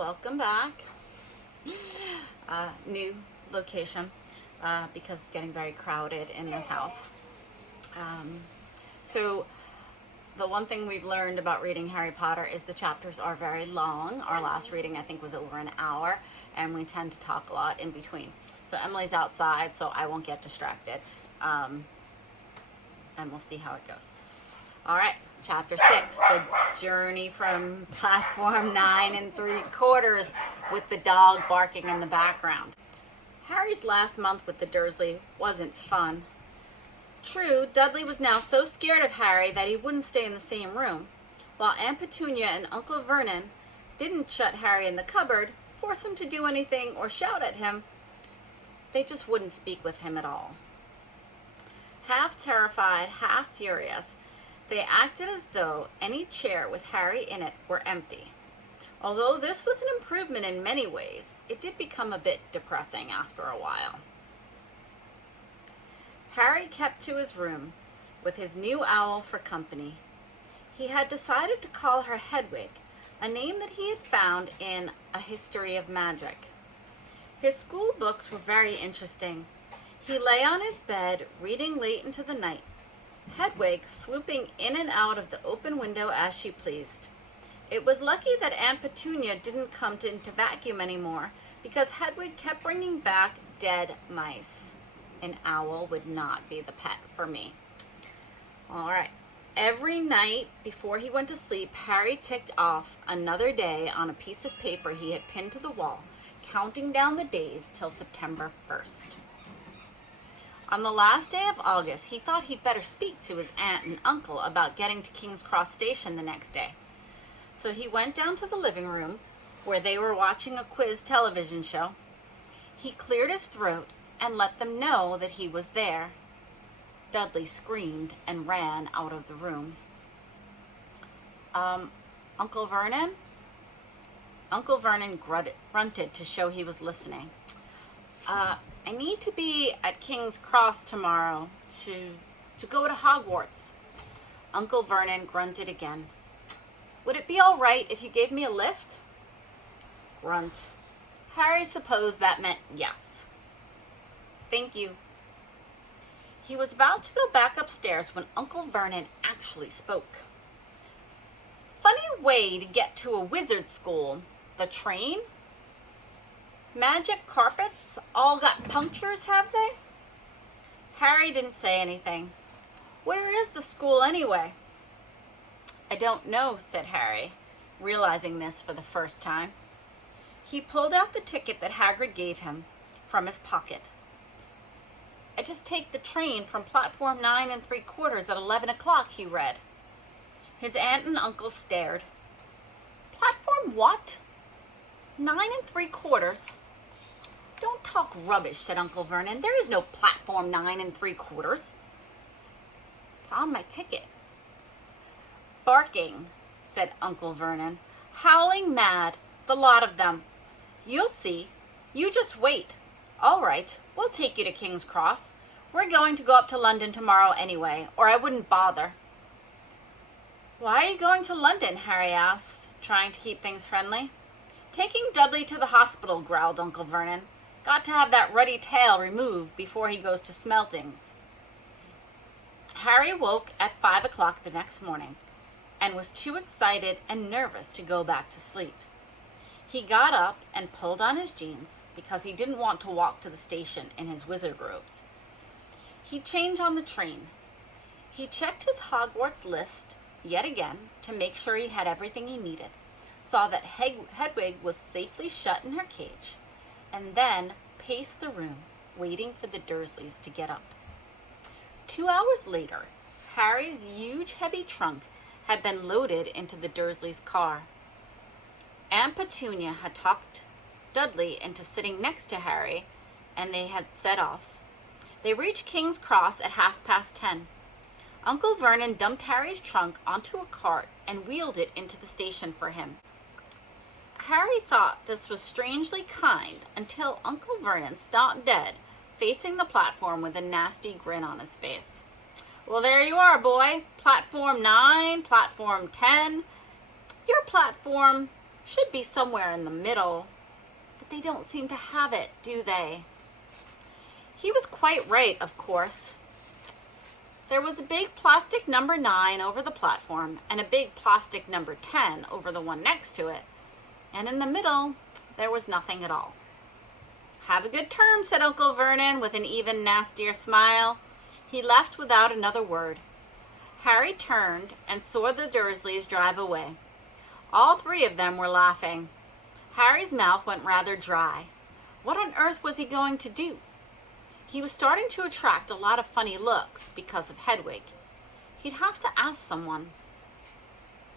welcome back. New location because it's getting very crowded in this house. So the one thing we've learned about reading Harry Potter is the chapters are very long. Our last reading, I think, was over an hour, and we tend to talk a lot in between. So Emily's outside, so I won't get distracted. And we'll see how it goes. All right, chapter 6, the journey from platform 9 3/4 with the dog barking in the background. Harry's last month with the Dursley wasn't fun. True, Dudley was now so scared of Harry that he wouldn't stay in the same room, while Aunt Petunia and Uncle Vernon didn't shut Harry in the cupboard, force him to do anything, or shout at him. They just wouldn't speak with him at all. Half terrified, half furious, they acted as though any chair with Harry in it were empty. Although this was an improvement in many ways, it did become a bit depressing after a while. Harry kept to his room with his new owl for company. He had decided to call her Hedwig, a name that he had found in A History of Magic. His school books were very interesting. He lay on his bed, reading late into the night, Hedwig swooping in and out of the open window as she pleased. It was lucky that Aunt Petunia didn't come to vacuum anymore, because Hedwig kept bringing back dead mice. An owl would not be the pet for me. All right. Every night before he went to sleep, Harry ticked off another day on a piece of paper he had pinned to the wall, counting down the days till September 1st. On the last day of August, he thought he'd better speak to his aunt and uncle about getting to King's Cross Station the next day. So he went down to the living room, where they were watching a quiz television show. He cleared his throat and let them know that he was there. Dudley screamed and ran out of the room. Uncle Vernon? Uncle Vernon grunted to show he was listening. I need to be at King's Cross tomorrow to go to Hogwarts. Uncle Vernon grunted again. Would it be all right if you gave me a lift? Grunt. Harry supposed that meant yes. Thank you. He was about to go back upstairs when Uncle Vernon actually spoke. Funny way to get to a wizard school. The train? Magic carpets all got punctures, have they? Harry didn't say anything. Where is the school anyway? I don't know, said Harry, realizing this for the first time. He pulled out the ticket that Hagrid gave him from his pocket. I just take the train from platform 9 3/4 at 11 o'clock, he read. His aunt and uncle stared. Platform what? 9 3/4? Don't talk rubbish, said Uncle Vernon. There is no platform 9 3/4. It's on my ticket. Barking, said Uncle Vernon. Howling mad, the lot of them. You'll see. You just wait. All right, we'll take you to King's Cross. We're going to go up to London tomorrow anyway, or I wouldn't bother. Why are you going to London? Harry asked, trying to keep things friendly. Taking Dudley to the hospital, growled Uncle Vernon. Got to have that ruddy tail removed before he goes to Smeltings. Harry woke at 5 o'clock the next morning and was too excited and nervous to go back to sleep. He got up and pulled on his jeans because he didn't want to walk to the station in his wizard robes. He'd change on the train. He checked his Hogwarts list yet again to make sure he had everything he needed, saw that Hedwig was safely shut in her cage, and then paced the room, waiting for the Dursleys to get up. 2 hours later, Harry's huge, heavy trunk had been loaded into the Dursleys' car. Aunt Petunia had talked Dudley into sitting next to Harry, and they had set off. They reached King's Cross at 10:30. Uncle Vernon dumped Harry's trunk onto a cart and wheeled it into the station for him. Harry thought this was strangely kind until Uncle Vernon stopped dead, facing the platform with a nasty grin on his face. Well, there you are, boy. Platform 9, platform 10. Your platform should be somewhere in the middle, but they don't seem to have it, do they? He was quite right, of course. There was a big plastic number 9 over the platform and a big plastic number 10 over the one next to it. And in the middle, there was nothing at all. "Have a good term," said Uncle Vernon with an even nastier smile. He left without another word. Harry turned and saw the Dursleys drive away. All three of them were laughing. Harry's mouth went rather dry. What on earth was he going to do? He was starting to attract a lot of funny looks because of Hedwig. He'd have to ask someone.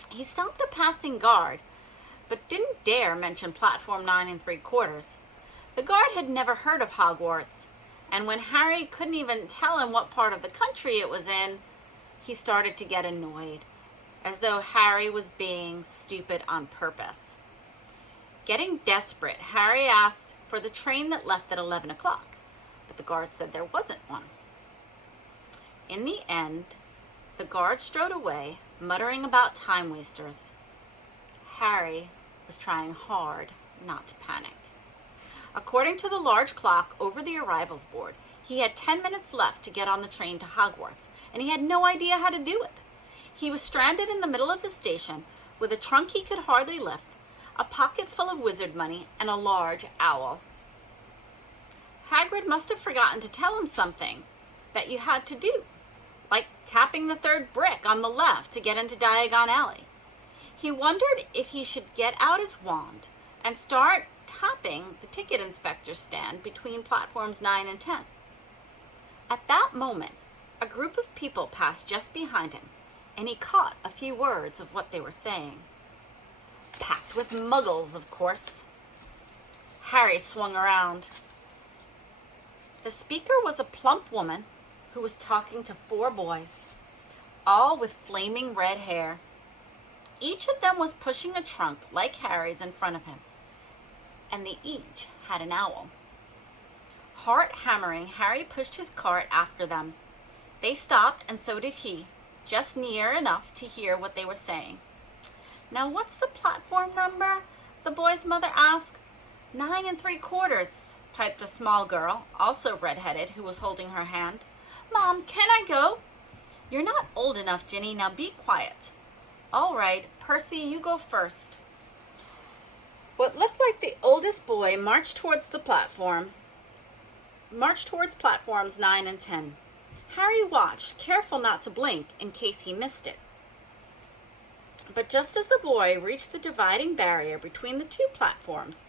He stopped a passing guard, but didn't dare mention platform 9 3/4. The guard had never heard of Hogwarts, and when Harry couldn't even tell him what part of the country it was in, he started to get annoyed, as though Harry was being stupid on purpose. Getting desperate, Harry asked for the train that left at 11 o'clock. But the guard said there wasn't one. In the end, the guard strode away, muttering about time wasters. Harry was trying hard not to panic. According to the large clock over the arrivals board, he had 10 minutes left to get on the train to Hogwarts, and he had no idea how to do it. He was stranded in the middle of the station with a trunk he could hardly lift, a pocket full of wizard money, and a large owl. Hagrid must have forgotten to tell him something that you had to do, like tapping the 3rd brick on the left to get into Diagon Alley. He wondered if he should get out his wand and start tapping the ticket inspector's stand between platforms 9 and 10. At that moment, a group of people passed just behind him, and he caught a few words of what they were saying. Packed with muggles, of course. Harry swung around. The speaker was a plump woman who was talking to 4 boys, all with flaming red hair. Each of them was pushing a trunk like Harry's in front of him, and they each had an owl. Heart hammering, Harry pushed his cart after them. They stopped, and so did he, just near enough to hear what they were saying. "Now what's the platform number?" the boy's mother asked. 9 3/4, piped a small girl, also red-headed, who was holding her hand. "Mom, can I go?" "You're not old enough, Ginny. Now be quiet." "All right, Percy, you go first." What looked like the oldest boy marched towards platforms 9 and 10. Harry watched, careful not to blink in case he missed it. But just as the boy reached the dividing barrier between the 2 platforms,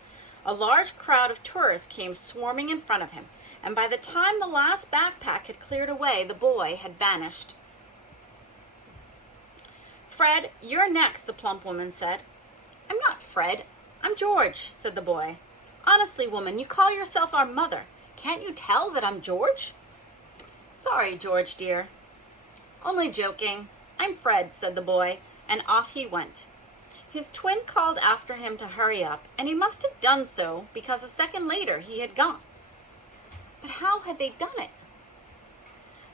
a large crowd of tourists came swarming in front of him, and by the time the last backpack had cleared away, the boy had vanished. "Fred, you're next," the plump woman said. "I'm not Fred. I'm George," said the boy. "Honestly, woman, you call yourself our mother. Can't you tell that I'm George?" "Sorry, George, dear." "Only joking. I'm Fred," said the boy, and off he went. His twin called after him to hurry up, and he must have done so because a second later he had gone. But how had they done it?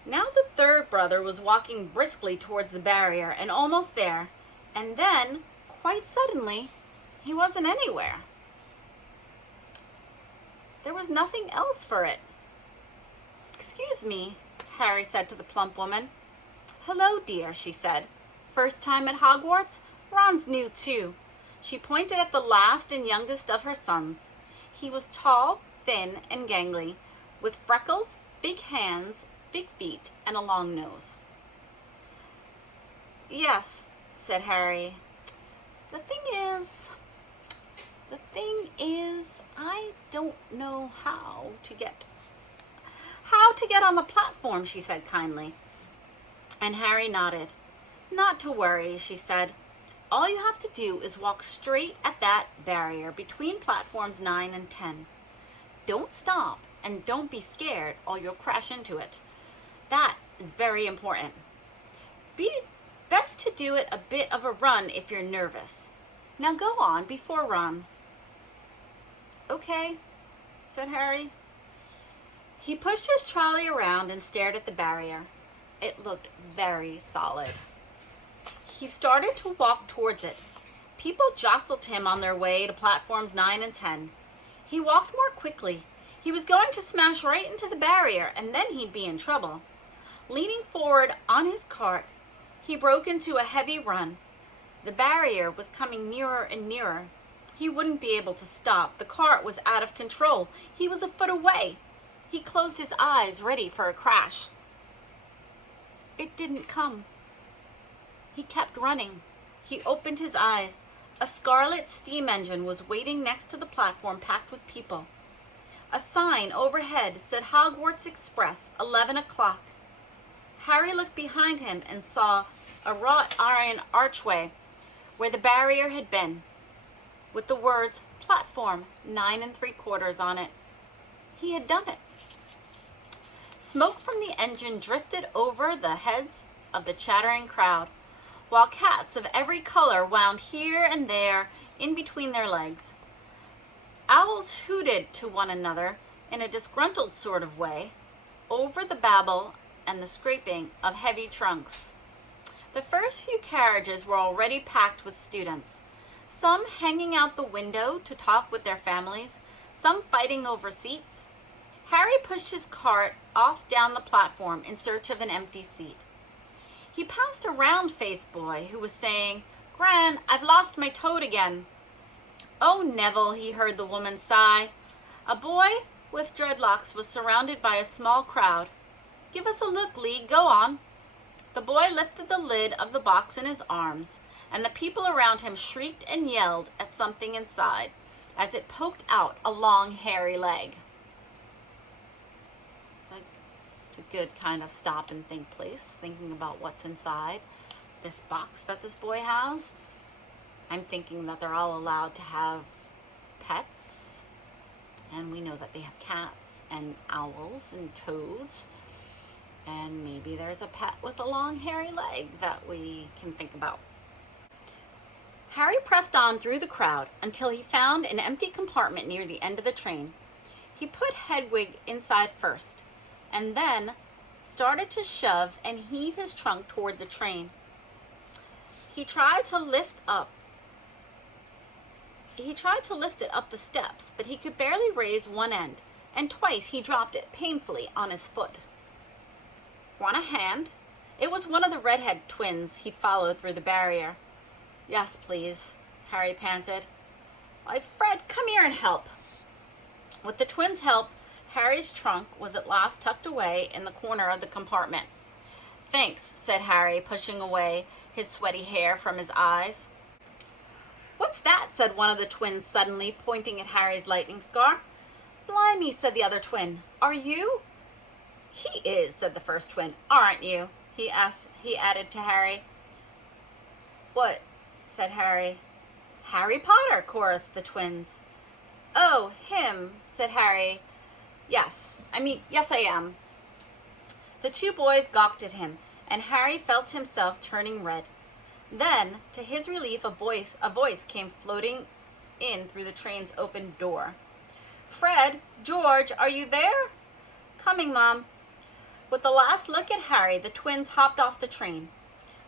Now the 3rd brother was walking briskly towards the barrier and almost there, and then, quite suddenly, he wasn't anywhere. There was nothing else for it. "Excuse me," Harry said to the plump woman. "Hello, dear," she said. "First time at Hogwarts? Ron's new, too." She pointed at the last and youngest of her sons. He was tall, thin, and gangly, with freckles, big hands, big feet, and a long nose. "Yes," said Harry. The thing is, I don't know how to get on the platform," she said kindly. And Harry nodded. "Not to worry," she said. "All you have to do is walk straight at that barrier between platforms 9 and 10. Don't stop and don't be scared or you'll crash into it. That is very important. Best to do it a bit of a run if you're nervous. Now go on before Ron." "Okay," said Harry. He pushed his trolley around and stared at the barrier. It looked very solid. He started to walk towards it, People jostled him on their way to platforms 9 and 10. He walked more quickly. He was going to smash right into the barrier, and then he'd be in trouble. Leaning forward on his cart, he broke into a heavy run. The barrier was coming nearer and nearer. He wouldn't be able to stop. The cart was out of control. He was a foot away. He closed his eyes, ready for a crash. It didn't come. He kept running. He opened his eyes. A scarlet steam engine was waiting next to the platform packed with people. A sign overhead said Hogwarts Express, 11 o'clock. Harry looked behind him and saw a wrought iron archway where the barrier had been, with the words platform 9 3/4 on it. He had done it. Smoke from the engine drifted over the heads of the chattering crowd, while cats of every color wound here and there in between their legs. Owls hooted to one another in a disgruntled sort of way over the babble and the scraping of heavy trunks. The first few carriages were already packed with students, some hanging out the window to talk with their families, some fighting over seats. Harry pushed his cart off down the platform in search of an empty seat. He passed a round-faced boy who was saying, "Gran, I've lost my toad again." "Oh, Neville," he heard the woman sigh. A boy with dreadlocks was surrounded by a small crowd. "Give us a look, Lee. Go on." The boy lifted the lid of the box in his arms, and the people around him shrieked and yelled at something inside as it poked out a long, hairy leg. It's a good kind of stop and think place, thinking about what's inside this box that this boy has. I'm thinking that they're all allowed to have pets, and we know that they have cats and owls and toads, and maybe there's a pet with a long hairy leg that we can think about. Harry pressed on through the crowd until he found an empty compartment near the end of the train. He put Hedwig inside first, and then started to shove and heave his trunk toward the train. He tried to lift it up the steps, but he could barely raise one end, and twice he dropped it painfully on his foot. "Want a hand?" It was one of the redhead twins he'd followed through the barrier. "Yes, please," Harry panted. "Why, Fred, come here and help." With the twins' help, Harry's trunk was at last tucked away in the corner of the compartment. "Thanks," said Harry, pushing away his sweaty hair from his eyes. "What's that?" said one of the twins suddenly, pointing at Harry's lightning scar. "Blimey," said the other twin. "Are you?" "He is," said the first twin. "Aren't you?" he added to Harry. "What?" said Harry. "Harry Potter," chorused the twins. "Oh, him," said Harry. Yes, I am." The two boys gawked at him, and Harry felt himself turning red. Then, to his relief, a voice came floating in through the train's open door. "Fred, George, are you there?" "Coming, Mom." With the last look at Harry, the twins hopped off the train.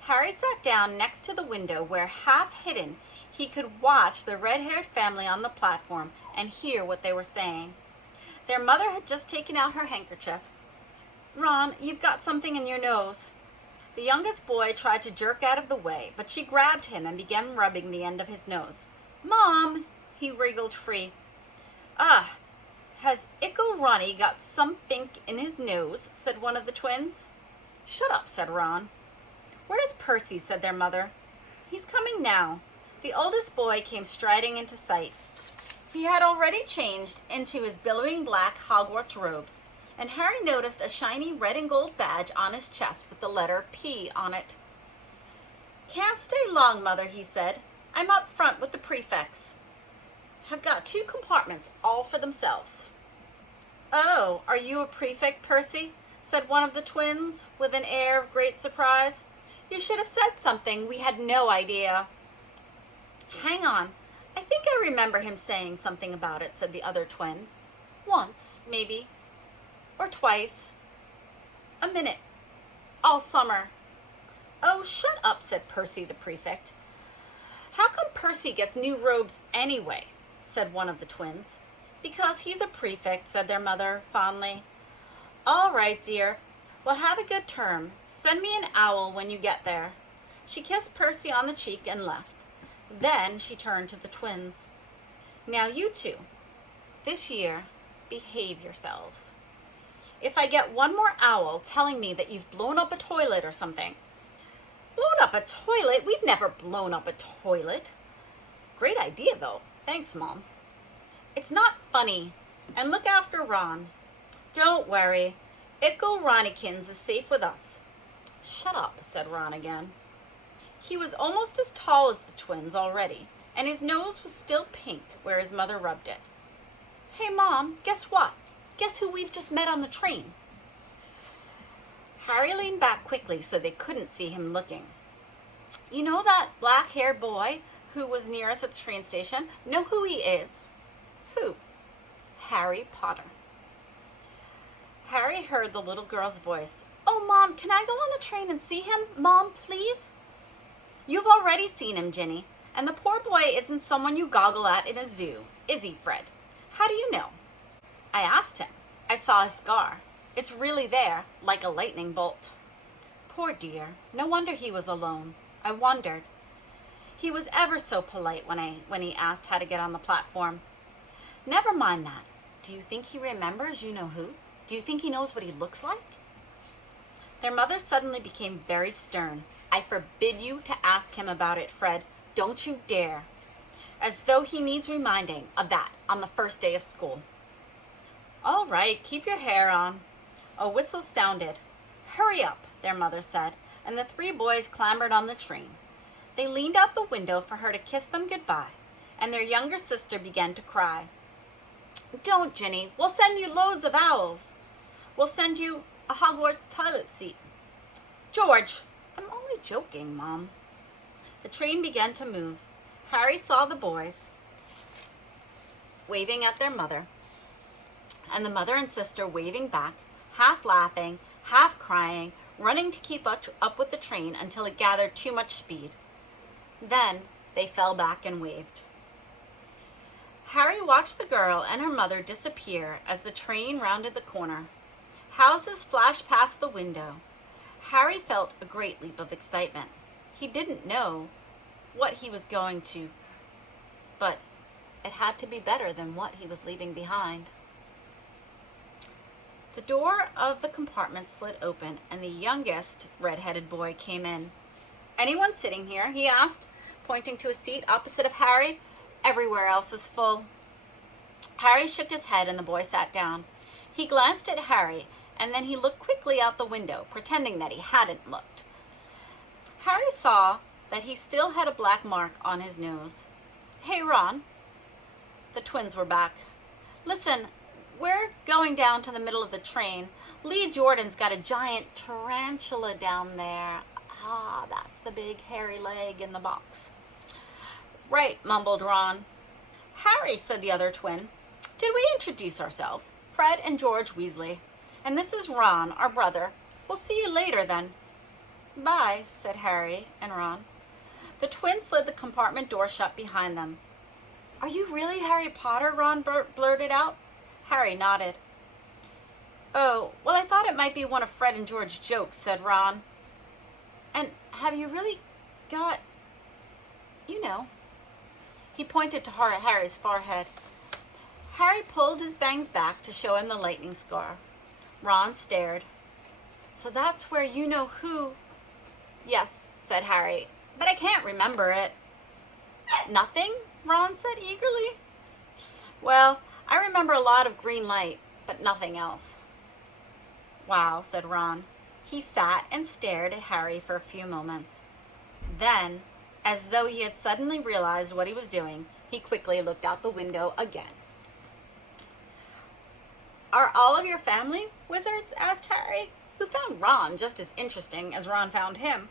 Harry sat down next to the window where, half hidden, he could watch the red-haired family on the platform and hear what they were saying. Their mother had just taken out her handkerchief. "Ron, you've got something in your nose." The youngest boy tried to jerk out of the way, but she grabbed him and began rubbing the end of his nose. "Mom!" He wriggled free. "Ah, has Ickle Ronnie got something in his nose?" said one of the twins. "Shut up," said Ron. "Where's Percy?" said their mother. "He's coming now." The oldest boy came striding into sight. He had already changed into his billowing black Hogwarts robes, and Harry noticed a shiny red and gold badge on his chest with the letter P on it. "Can't stay long, Mother," he said. "I'm up front with the prefects. Have got 2 compartments all for themselves." "Oh, are you a prefect, Percy?" said one of the twins with an air of great surprise. "You should have said something. We had no idea." "Hang on. I think I remember him saying something about it," said the other twin. "Once, maybe. Or twice. A minute. All summer." "Oh, shut up," said Percy the prefect. How come Percy gets new robes anyway? Said one of the twins. Because he's a prefect, said their mother fondly. All right, dear. Well, have a good term. Send me an owl when you get there. She kissed Percy on the cheek and left. Then she turned to the twins. Now you two, this year, behave yourselves. If I get one more owl telling me that you've blown up a toilet or something. Blown up a toilet? We've never blown up a toilet. Great idea, though. Thanks, Mom. It's not funny. And look after Ron. Don't worry. Ickle Ronnikins is safe with us. Shut up, said Ron again. He was almost as tall as the twins already, and his nose was still pink where his mother rubbed it. Hey, Mom, guess what? Guess who we've just met on the train? Harry leaned back quickly so they couldn't see him looking. You know that black-haired boy who was near us at the train station? Know who he is? Who? Harry Potter. Harry heard the little girl's voice. Oh, Mom, can I go on the train and see him? Mom, please? You've already seen him, Ginny, and the poor boy isn't someone you goggle at in a zoo, is he, Fred? How do you know? I asked him. I saw his scar. It's really there, like a lightning bolt. Poor dear. No wonder he was alone. I wondered. He was ever so polite when he asked how to get on the platform. Never mind that. Do you think he remembers you know who? Do you think he knows what he looks like? Their mother suddenly became very stern. I forbid you to ask him about it, Fred. Don't you dare. As though he needs reminding of that on the first day of school. All right, keep your hair on. A whistle sounded. Hurry up, their mother said, and the three boys clambered on the train. They leaned out the window for her to kiss them goodbye, and their younger sister began to cry. Don't, Ginny. We'll send you loads of owls. We'll send you a Hogwarts toilet seat. George, I'm only joking, Mom. The train began to move. Harry saw the boys waving at their mother, and the mother and sister waving back, half laughing, half crying, running to keep up with the train until it gathered too much speed. Then they fell back and waved. Harry watched the girl and her mother disappear as the train rounded the corner. Houses flashed past the window. Harry felt a great leap of excitement. He didn't know what he was going to, but it had to be better than what he was leaving behind. The door of the compartment slid open, and the youngest red-headed boy came in. Anyone sitting here? He asked, pointing to a seat opposite of Harry. Everywhere else is full. Harry shook his head, and the boy sat down. He glanced at Harry, and then he looked quickly out the window, pretending that he hadn't looked. Harry saw that he still had a black mark on his nose. Hey, Ron. The twins were back. Listen, we're going down to the middle of the train. Lee Jordan's got a giant tarantula down there. Ah, that's the big hairy leg in the box. Right, mumbled Ron. Harry, said the other twin. Did we introduce ourselves? Fred and George Weasley. And this is Ron, our brother. We'll see you later, then. Bye, said Harry and Ron. The twins slid the compartment door shut behind them. Are you really Harry Potter? Ron blurted out. Harry nodded. Oh, well, I thought it might be one of Fred and George's jokes, said Ron. And have you really got, you know? He pointed to Harry's forehead. Harry pulled his bangs back to show him the lightning scar. Ron stared. So that's where you know who? Yes, said Harry, but I can't remember it. Nothing? Ron said eagerly. Well, I remember a lot of green light, but nothing else. Wow, said Ron. He sat and stared at Harry for a few moments. Then, as though he had suddenly realized what he was doing, he quickly looked out the window again. Are all of your family wizards? Asked Harry, who found Ron just as interesting as Ron found him.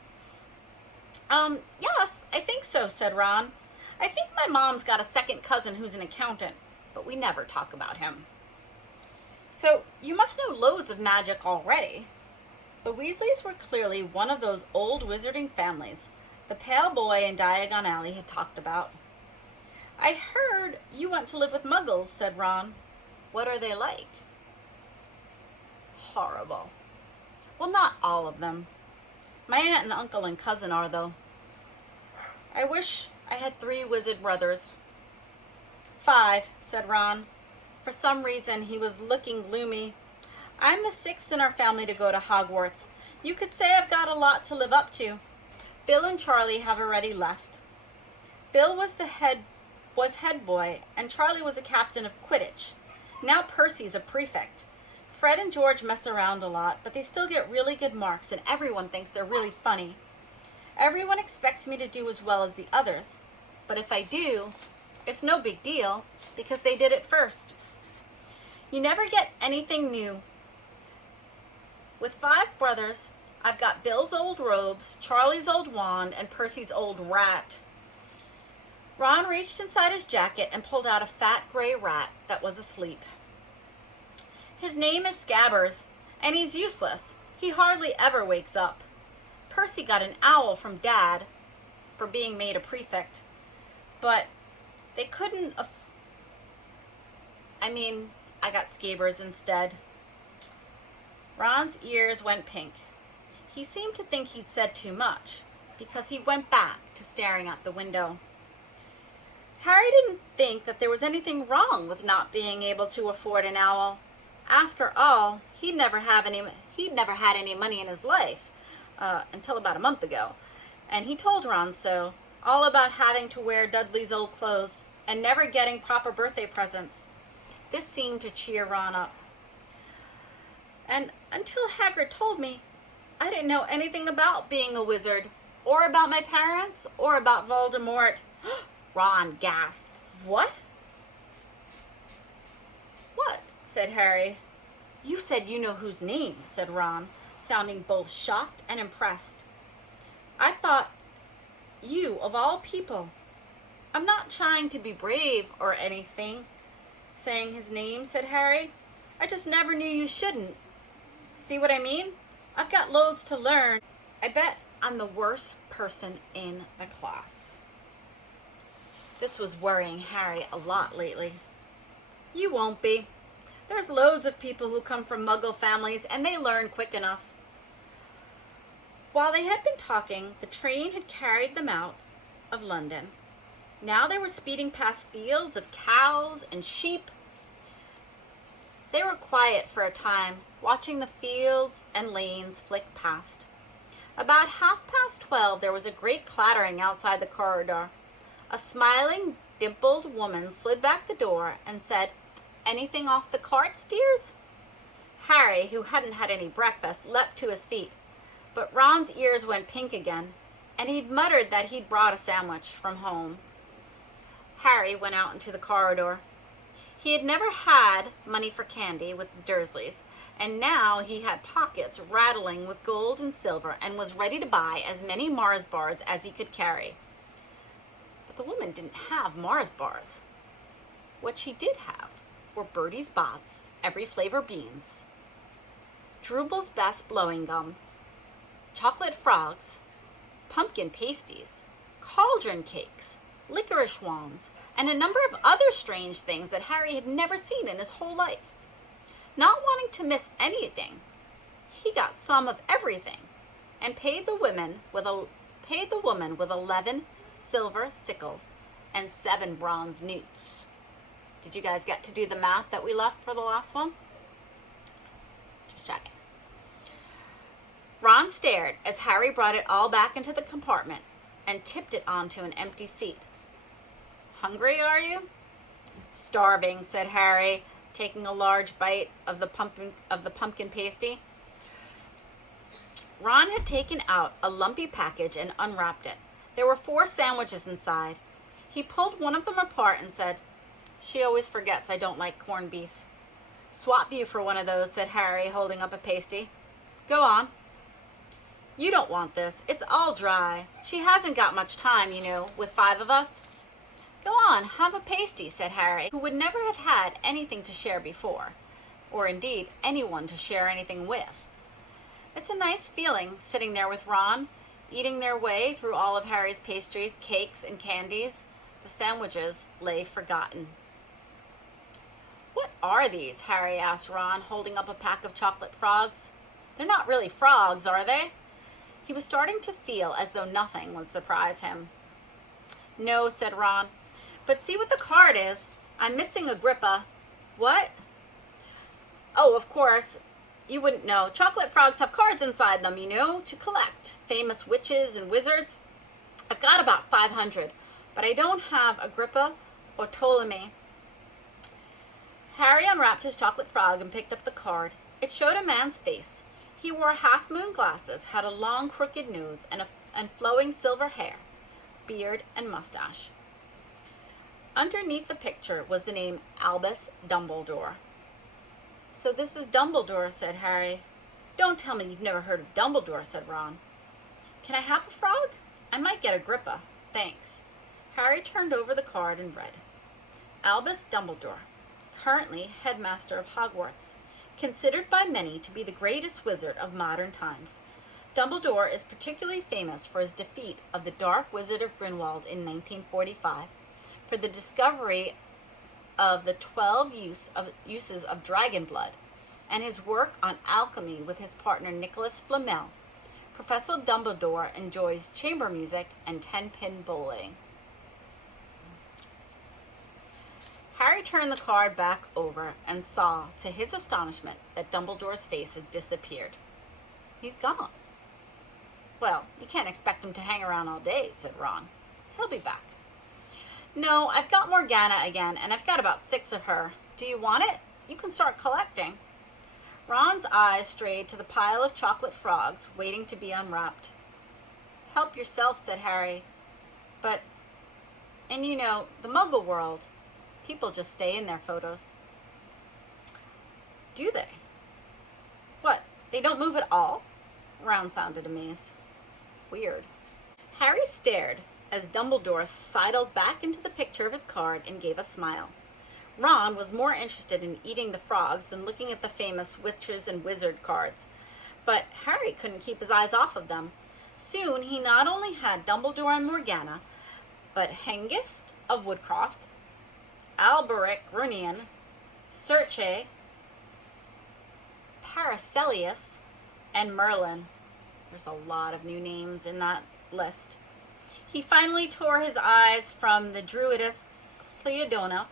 Yes, I think so, said Ron. I think my mom's got a second cousin who's an accountant, but we never talk about him. So, you must know loads of magic already. The Weasleys were clearly one of those old wizarding families the pale boy in Diagon Alley had talked about. "I heard you went to live with Muggles," said Ron. "What are they like?" "Horrible." "Well, not all of them. My aunt and uncle and cousin are, though. I wish I had 3 wizard brothers." "5," said Ron. For some reason, he was looking gloomy. "I'm the 6th in our family to go to Hogwarts. You could say I've got a lot to live up to. Bill and Charlie have already left. Bill was head boy, and Charlie was a captain of Quidditch. Now Percy's a prefect. Fred and George mess around a lot, but they still get really good marks, and everyone thinks they're really funny. Everyone expects me to do as well as the others, but if I do, it's no big deal, because they did it first. You never get anything new. With 5 brothers, I've got Bill's old robes, Charlie's old wand, and Percy's old rat." Ron reached inside his jacket and pulled out a fat gray rat that was asleep. "His name is Scabbers, and he's useless. He hardly ever wakes up. Percy got an owl from Dad for being made a prefect, but they couldn't I got Scabbers instead." Ron's ears went pink. He seemed to think he'd said too much, because he went back to staring out the window. Harry didn't think that there was anything wrong with not being able to afford an owl. After all, he'd never had any money in his life until about a month ago, and he told Ron so, all about having to wear Dudley's old clothes and never getting proper birthday presents. This seemed to cheer Ron up. "And until Hagrid told me, I didn't know anything about being a wizard, or about my parents, or about Voldemort." Ron gasped. "What?" "What?" said Harry. "You said you know whose name," said Ron, sounding both shocked and impressed. "I thought you, of all people." "I'm not trying to be brave or anything, saying his name," said Harry. "I just never knew you shouldn't. See what I mean? I've got loads to learn. I bet I'm the worst person in the class." This was worrying Harry a lot lately. "You won't be. There's loads of people who come from Muggle families, and they learn quick enough." While they had been talking, the train had carried them out of London. Now they were speeding past fields of cows and sheep. They were quiet for a time, watching the fields and lanes flick past. About 12:30, there was a great clattering outside the corridor. A smiling, dimpled woman slid back the door and said, "Anything off the carts, dears?" Harry, who hadn't had any breakfast, leapt to his feet, but Ron's ears went pink again, and he'd muttered that he'd brought a sandwich from home. Harry went out into the corridor. He had never had money for candy with the Dursleys, and now he had pockets rattling with gold and silver and was ready to buy as many Mars bars as he could carry. But the woman didn't have Mars bars. What she did have were Bertie's Bots, every flavor beans, Drooble's Best blowing gum, chocolate frogs, pumpkin pasties, cauldron cakes, licorice wands, and a number of other strange things that Harry had never seen in his whole life. Not wanting to miss anything, he got some of everything and paid the woman with 11 silver sickles and 7 bronze newts. Did you guys get to do the math that we left for the last one? Just checking. Ron stared as Harry brought it all back into the compartment and tipped it onto an empty seat. "Hungry, are you?" "Starving," said Harry, taking a large bite of the pumpkin pasty. Ron had taken out a lumpy package and unwrapped it. There were 4 sandwiches inside. He pulled one of them apart and said, "She always forgets I don't like corned beef." "Swap you for one of those," said Harry, holding up a pasty. "Go on." "You don't want this. It's all dry. She hasn't got much time, you know, with 5 of us." "Go on, have a pasty," said Harry, who would never have had anything to share before, or indeed anyone to share anything with. It's a nice feeling, sitting there with Ron, Eating their way through all of Harry's pastries, cakes, and candies, the sandwiches lay forgotten. "What are these?" Harry asked Ron, holding up a pack of chocolate frogs. "They're not really frogs, are they?" He was starting to feel as though nothing would surprise him. "No," said Ron. "But see what the card is. I'm missing Agrippa." "What?" "Oh, of course. You wouldn't know. Chocolate frogs have cards inside them, to collect. Famous witches and wizards. I've got about 500, but I don't have Agrippa or Ptolemy." Harry unwrapped his chocolate frog and picked up the card. It showed a man's face. He wore half-moon glasses, had a long crooked nose, and flowing silver hair, beard, and mustache. Underneath the picture was the name Albus Dumbledore. "So this is Dumbledore," said Harry. "Don't tell me you've never heard of Dumbledore," said Ron. "Can I have a frog? I might get Agrippa. Thanks." Harry turned over the card and read, "Albus Dumbledore, currently headmaster of Hogwarts, considered by many to be the greatest wizard of modern times. Dumbledore is particularly famous for his defeat of the Dark Wizard of Grindelwald in 1945, for the discovery of the 12 uses of dragon blood, and his work on alchemy with his partner Nicholas Flamel. Professor Dumbledore enjoys chamber music and 10-pin bowling." Harry turned the card back over and saw, to his astonishment, that Dumbledore's face had disappeared. "He's gone." "Well, you can't expect him to hang around all day," said Ron. "He'll be back." "No, I've got Morgana again, and I've got about 6 of her. Do you want it? You can start collecting." Ron's eyes strayed to the pile of chocolate frogs waiting to be unwrapped. "Help yourself," said Harry. "But, in the Muggle world, people just stay in their photos." "Do they? What, they don't move at all?" Ron sounded amazed. "Weird." Harry stared as Dumbledore sidled back into the picture of his card and gave a smile. Ron was more interested in eating the frogs than looking at the famous witches and wizard cards, but Harry couldn't keep his eyes off of them. Soon he not only had Dumbledore and Morgana, but Hengist of Woodcroft, Alberic Grunion, Sorcerer, Paracelsus, and Merlin. There's a lot of new names in that list. He finally tore his eyes from the druidess Cleodona,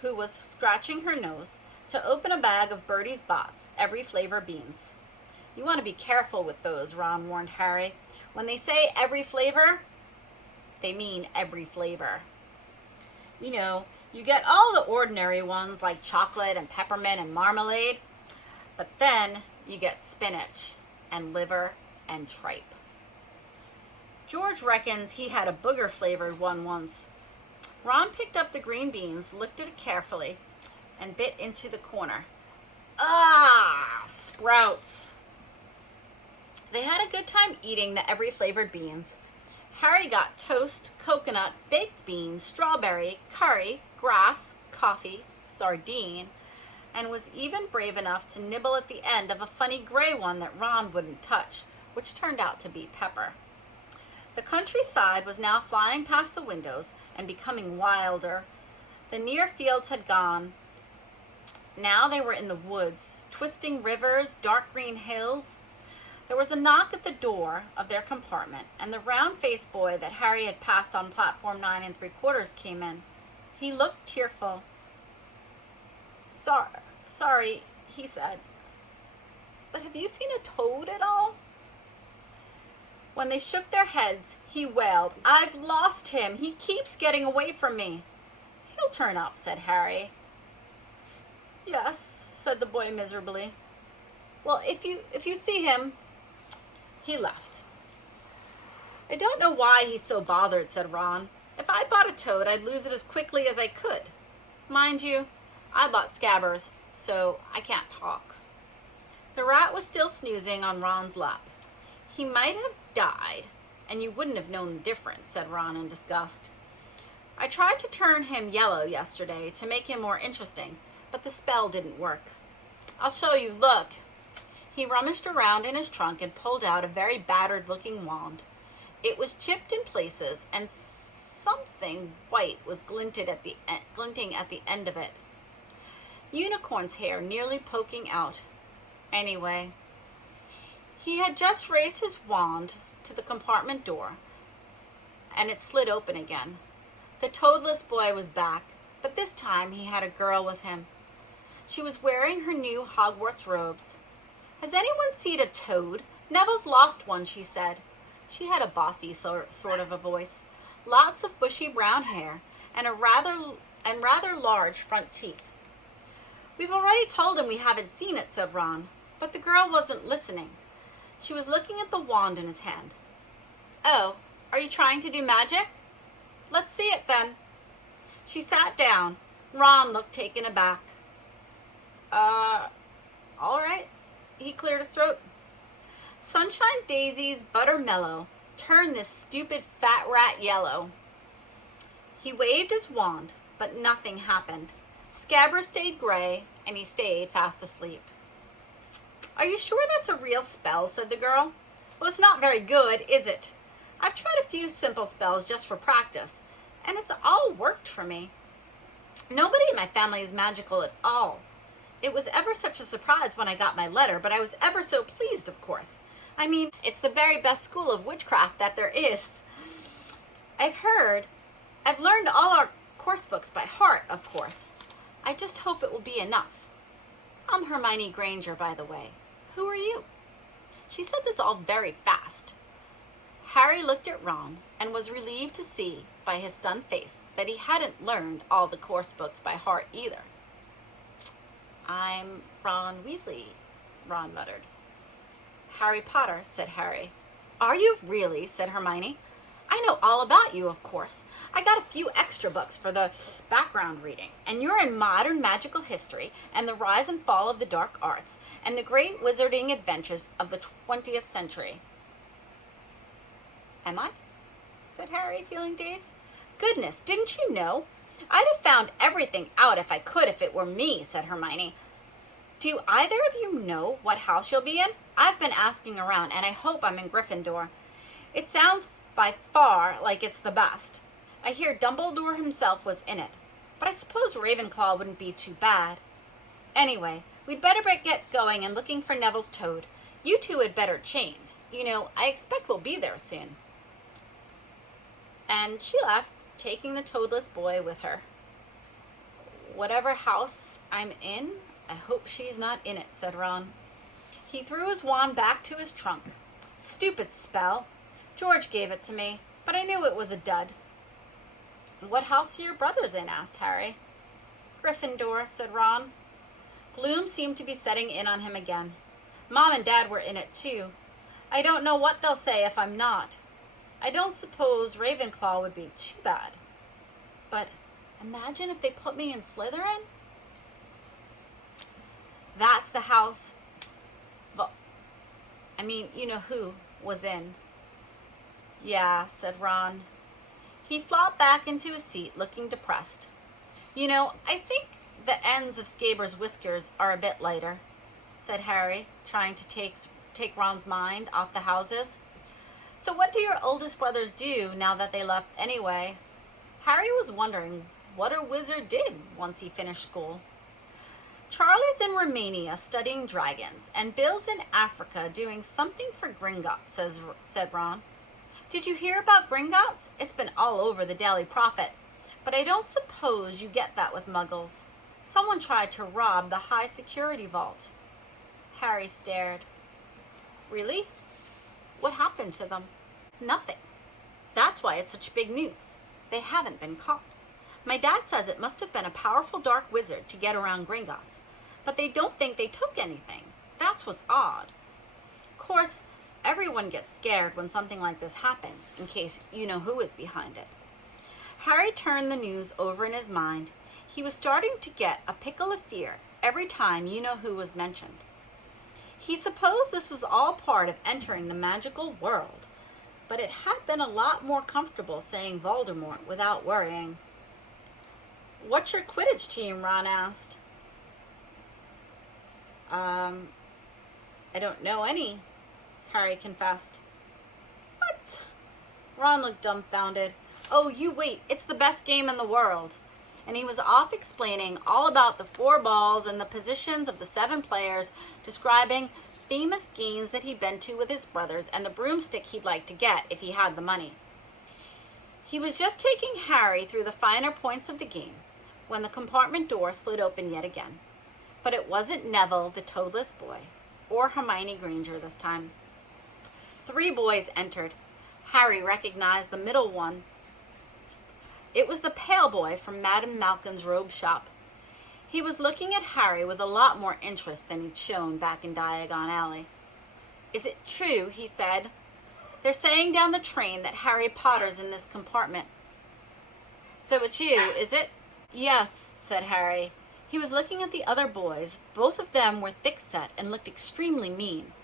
who was scratching her nose, to open a bag of Bertie's Bots, every flavor beans. "You want to be careful with those," Ron warned Harry. "When they say every flavor, they mean every flavor. You get all the ordinary ones like chocolate and peppermint and marmalade, but then you get spinach and liver and tripe. George reckons he had a booger-flavored one once." Ron picked up the green beans, looked at it carefully, and bit into the corner. "Ah, sprouts." They had a good time eating the every-flavored beans. Harry got toast, coconut, baked beans, strawberry, curry, grass, coffee, sardine, and was even brave enough to nibble at the end of a funny gray one that Ron wouldn't touch, which turned out to be pepper. The countryside was now flying past the windows and becoming wilder. The near fields had gone. Now they were in the woods, twisting rivers, dark green hills. There was a knock at the door of their compartment, and the round-faced boy that Harry had passed on platform 9 3/4 came in. He looked tearful. Sorry, he said. "But have you seen a toad at all?" When they shook their heads, he wailed, "I've lost him. He keeps getting away from me." "He'll turn up," said Harry. "Yes," said the boy miserably. "Well, if you see him..." He left. "I don't know why he's so bothered," said Ron. "If I bought a toad, I'd lose it as quickly as I could. Mind you, I bought Scabbers, so I can't talk." The rat was still snoozing on Ron's lap. "He might have died, and you wouldn't have known the difference," said Ron in disgust. "I tried to turn him yellow yesterday to make him more interesting, but the spell didn't work. I'll show you, look." He rummaged around in his trunk and pulled out a very battered-looking wand. It was chipped in places, and something white was glinting at the end of it. Unicorn's hair nearly poking out. Anyway, he had just raised his wand to the compartment door, and it slid open again. The toadless boy was back, but this time he had a girl with him. She was wearing her new Hogwarts robes. "Has anyone seen a toad? Neville's lost one," she said. She had a bossy sort of a voice, lots of bushy brown hair, and rather large front teeth. "We've already told him we haven't seen it," said Ron, but the girl wasn't listening. She was looking at the wand in his hand. "Oh, are you trying to do magic? Let's see it then." She sat down. Ron looked taken aback. All right." He cleared his throat. "Sunshine Daisy's buttermellow. Turn this stupid fat rat yellow." He waved his wand, but nothing happened. Scabbers stayed gray, and he stayed fast asleep. "Are you sure that's a real spell?" said the girl. "Well, it's not very good, is it? I've tried a few simple spells just for practice, and it's all worked for me. Nobody in my family is magical at all. It was ever such a surprise when I got my letter, but I was ever so pleased, of course. I mean, it's the very best school of witchcraft that there is. I've learned all our course books by heart, of course. I just hope it will be enough. I'm Hermione Granger, by the way. Who are you?" She said this all very fast. Harry looked at Ron and was relieved to see by his stunned face that he hadn't learned all the course books by heart either. "I'm Ron Weasley," Ron muttered. "Harry Potter," said Harry. "Are you really?" said Hermione. "I know all about you, of course. I got a few extra books for the background reading, and you're in modern magical history and the rise and fall of the dark arts and the great wizarding adventures of the 20th century." "Am I?" said Harry, feeling dazed. "Goodness, didn't you know? I'd have found everything out if I could if it were me," said Hermione. "Do either of you know what house you'll be in? I've been asking around, and I hope I'm in Gryffindor. It sounds by far like it's the best. I hear Dumbledore himself was in it, but I suppose Ravenclaw wouldn't be too bad. Anyway, we'd better get going and looking for Neville's toad. You two had better change. You know, I expect we'll be there soon." And she left, taking the toadless boy with her. "Whatever house I'm in, I hope she's not in it," said Ron. He threw his wand back to his trunk. "Stupid spell. George gave it to me, but I knew it was a dud." "What house are your brothers in?" asked Harry. "Gryffindor," said Ron. Gloom seemed to be setting in on him again. "Mom and Dad were in it too. I don't know what they'll say if I'm not. I don't suppose Ravenclaw would be too bad. But imagine if they put me in Slytherin?" "That's the house you know who was in." "Yeah," said Ron. He flopped back into his seat, looking depressed. "You know, I think the ends of Scaber's whiskers are a bit lighter," said Harry, trying to take Ron's mind off the houses. "So what do your oldest brothers do now that they left anyway?" Harry was wondering what a wizard did once he finished school. "Charlie's in Romania studying dragons, and Bill's in Africa doing something for Gringotts," said Ron. "Did you hear about Gringotts? It's been all over the Daily Prophet, but I don't suppose you get that with Muggles. Someone tried to rob the high security vault." Harry stared. "Really? What happened to them?" "Nothing. That's why it's such big news. They haven't been caught. My dad says it must have been a powerful dark wizard to get around Gringotts, but they don't think they took anything. That's what's odd. Of course, everyone gets scared when something like this happens, in case you know who is behind it." Harry turned the news over in his mind. He was starting to get a pickle of fear every time you know who was mentioned. He supposed this was all part of entering the magical world, but it had been a lot more comfortable saying Voldemort without worrying. "What's your Quidditch team?" Ron asked. I don't know any," Harry confessed. "What? Ron looked dumbfounded. "Oh, you wait, it's the best game in the world." And he was off explaining all about the 4 balls and the positions of the 7 players, describing famous games that he'd been to with his brothers and the broomstick he'd like to get if he had the money. He was just taking Harry through the finer points of the game when the compartment door slid open yet again. But it wasn't Neville, the toadless boy, or Hermione Granger this time. 3 boys entered. Harry recognized the middle one. It was the pale boy from Madame Malkin's robe shop. He was looking at Harry with a lot more interest than he'd shown back in Diagon Alley. "Is it true?" he said. "They're saying down the train that Harry Potter's in this compartment." "So it's you, is it?" "Yes," said Harry. He was looking at the other boys. Both of them were thick-set and looked extremely mean.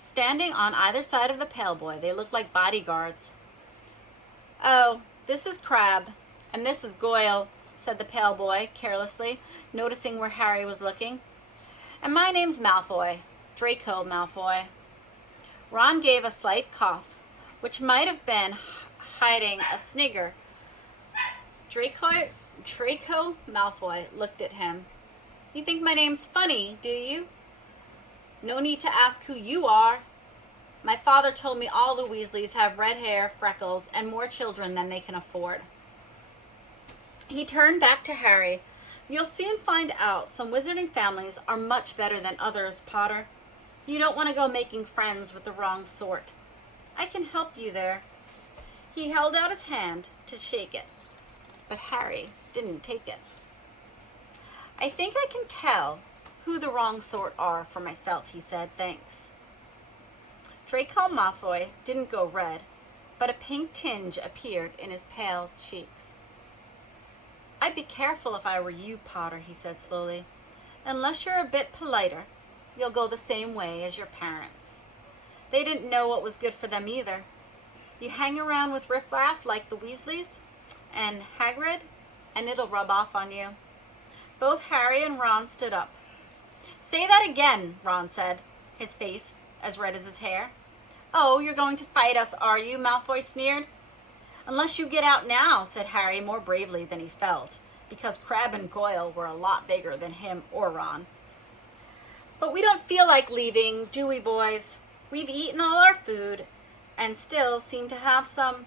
Standing on either side of the pale boy, they looked like bodyguards. "Oh, this is Crabbe, and this is Goyle," said the pale boy carelessly, noticing where Harry was looking. "And my name's Malfoy, Draco Malfoy." Ron gave a slight cough, which might have been hiding a snigger. Draco Malfoy looked at him. "You think my name's funny, do you? No need to ask who you are. My father told me all the Weasleys have red hair, freckles, and more children than they can afford." He turned back to Harry. "You'll soon find out some wizarding families are much better than others, Potter. You don't want to go making friends with the wrong sort. I can help you there." He held out his hand to shake it, but Harry didn't take it. "I think I can tell who the wrong sort are for myself," he said. "Thanks." Draco Malfoy didn't go red, but a pink tinge appeared in his pale cheeks. "I'd be careful if I were you, Potter," he said slowly. "Unless you're a bit politer, you'll go the same way as your parents. They didn't know what was good for them either. You hang around with riffraff like the Weasleys and Hagrid, and it'll rub off on you." Both Harry and Ron stood up. "Say that again," Ron said, his face as red as his hair. "Oh, you're going to fight us, are you?" Malfoy sneered. "Unless you get out now," said Harry more bravely than he felt, because Crabbe and Goyle were a lot bigger than him or Ron. "But we don't feel like leaving, do we, boys? We've eaten all our food and still seem to have some."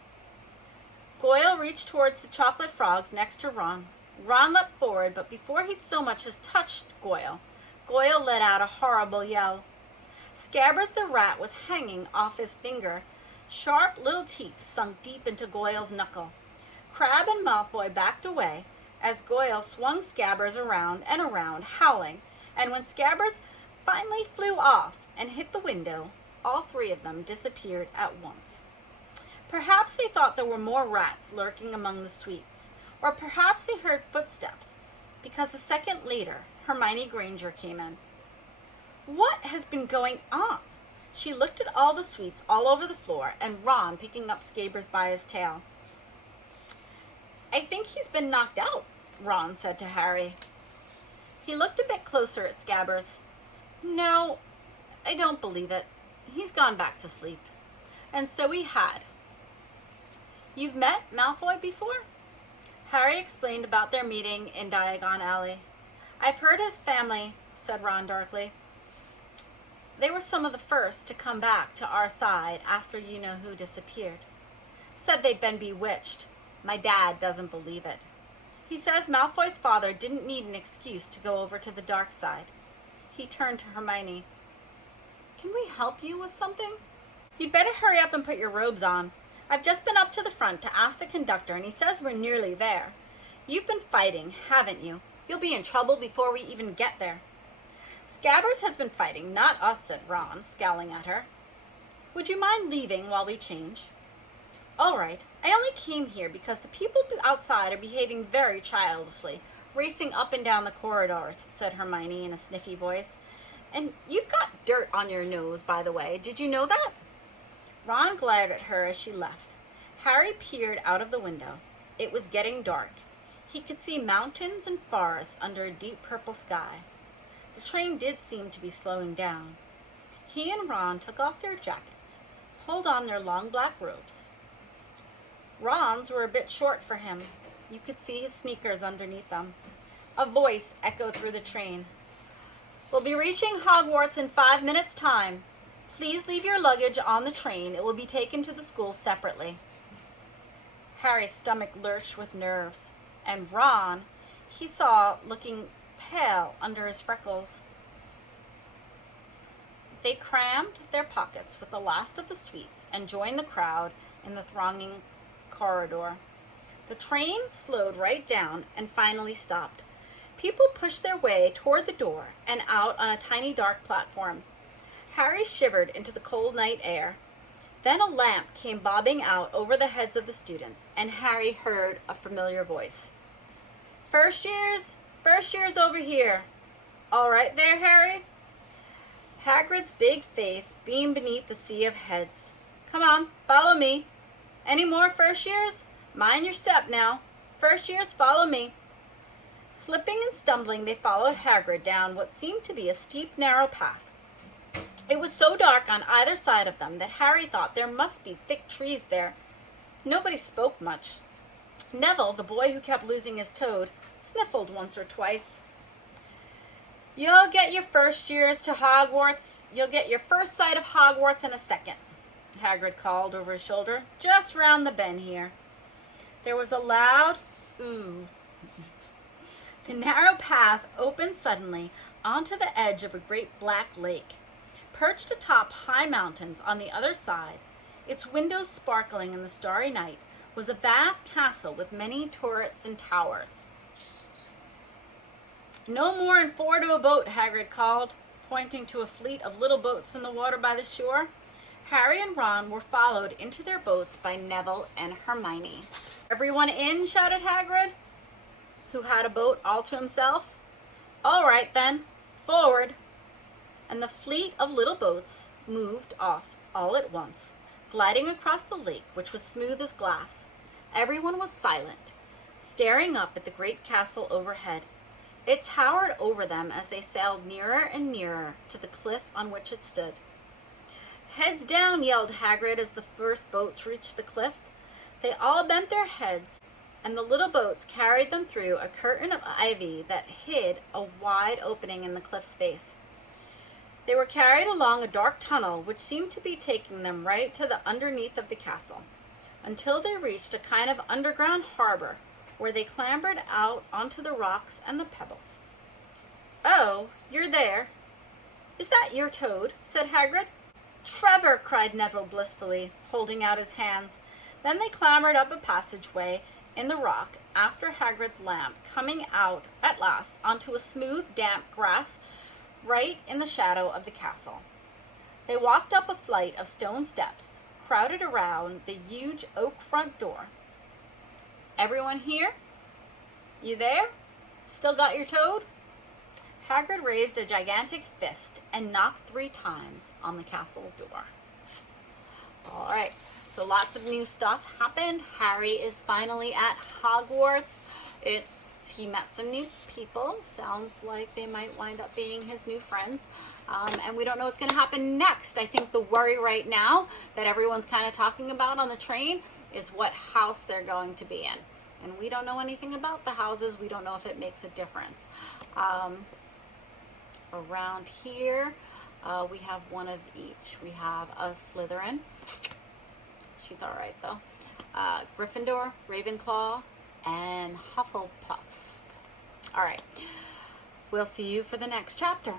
Goyle reached towards the chocolate frogs next to Ron. Ron leapt forward, but before he'd so much as touched Goyle, Goyle let out a horrible yell. Scabbers the rat was hanging off his finger. Sharp little teeth sunk deep into Goyle's knuckle. Crabbe and Malfoy backed away as Goyle swung Scabbers around and around, howling, and when Scabbers finally flew off and hit the window, all 3 of them disappeared at once. Perhaps they thought there were more rats lurking among the sweets, or perhaps they heard footsteps, because a second later Hermione Granger came in. "What has been going on?" She looked at all the sweets all over the floor and Ron picking up Scabbers by his tail. "I think he's been knocked out," Ron said to Harry. He looked a bit closer at Scabbers. "No, I don't believe it. He's gone back to sleep." And so he had. "You've met Malfoy before?" Harry explained about their meeting in Diagon Alley. "I've heard his family," said Ron darkly. "They were some of the first to come back to our side after you-know-who disappeared. Said they'd been bewitched. My dad doesn't believe it. He says Malfoy's father didn't need an excuse to go over to the dark side." He turned to Hermione. "Can we help you with something?" "You'd better hurry up and put your robes on. I've just been up to the front to ask the conductor, and he says we're nearly there. You've been fighting, haven't you? You'll be in trouble before we even get there." "Scabbers has been fighting, not us," said Ron, scowling at her. "Would you mind leaving while we change?" "All right. I only came here because the people outside are behaving very childishly, racing up and down the corridors," said Hermione in a sniffy voice. "And you've got dirt on your nose, by the way. Did you know that?" Ron glared at her as she left. Harry peered out of the window. It was getting dark. He could see mountains and forests under a deep purple sky. The train did seem to be slowing down. He and Ron took off their jackets, pulled on their long black robes. Ron's were a bit short for him. You could see his sneakers underneath them. A voice echoed through the train. We'll be reaching Hogwarts in 5 minutes' time. Please leave your luggage on the train. It will be taken to the school separately. Harry's stomach lurched with nerves, and Ron, he saw looking pale under his freckles. They crammed their pockets with the last of the sweets and joined the crowd in the thronging corridor. The train slowed right down and finally stopped. People pushed their way toward the door and out on a tiny dark platform. Harry shivered into the cold night air. Then a lamp came bobbing out over the heads of the students, and Harry heard a familiar voice. First years over here. All right there, Harry? Hagrid's big face beamed beneath the sea of heads. Come on, follow me. Any more first years? Mind your step now. First years, follow me. Slipping and stumbling, they followed Hagrid down what seemed to be a steep, narrow path. It was so dark on either side of them that Harry thought there must be thick trees there. Nobody spoke much. Neville, the boy who kept losing his toad, sniffled once or twice. You'll get your first years to Hogwarts. You'll get your first sight of Hogwarts in a second, Hagrid called over his shoulder. Just round the bend here. There was a loud ooh. The narrow path opened suddenly onto the edge of a great black lake. Perched atop high mountains on the other side, its windows sparkling in the starry night, was a vast castle with many turrets and towers. No more than 4 to a boat, Hagrid called, pointing to a fleet of little boats in the water by the shore. Harry and Ron were followed into their boats by Neville and Hermione. Everyone in, shouted Hagrid, who had a boat all to himself. All right, then, forward. And the fleet of little boats moved off all at once, gliding across the lake, which was smooth as glass. Everyone was silent, staring up at the great castle overhead. It towered over them as they sailed nearer and nearer to the cliff on which it stood. Heads down, yelled Hagrid as the first boats reached the cliff. They all bent their heads, and the little boats carried them through a curtain of ivy that hid a wide opening in the cliff's face. They were carried along a dark tunnel which seemed to be taking them right to the underneath of the castle, until they reached a kind of underground harbor where they clambered out onto the rocks and the pebbles. Oh, you're there. Is that your toad? Said Hagrid. Trevor, cried Neville blissfully, holding out his hands. Then they clambered up a passageway in the rock after Hagrid's lamp, coming out at last onto a smooth, damp grass right in the shadow of the castle. They walked up a flight of stone steps, crowded around the huge oak front door. Everyone here? You there? Still got your toad? Hagrid raised a gigantic fist and knocked 3 times on the castle door. All right, so lots of new stuff happened. Harry is finally at Hogwarts. He met some new people. Sounds like they might wind up being his new friends. And we don't know what's going to happen next. I think the worry right now that everyone's kind of talking about on the train is what house they're going to be in. And we don't know anything about the houses. We don't know if it makes a difference. Around here, we have one of each. We have a Slytherin. She's all right, though. Gryffindor, Ravenclaw, and Hufflepuff. All right. We'll see you for the next chapter.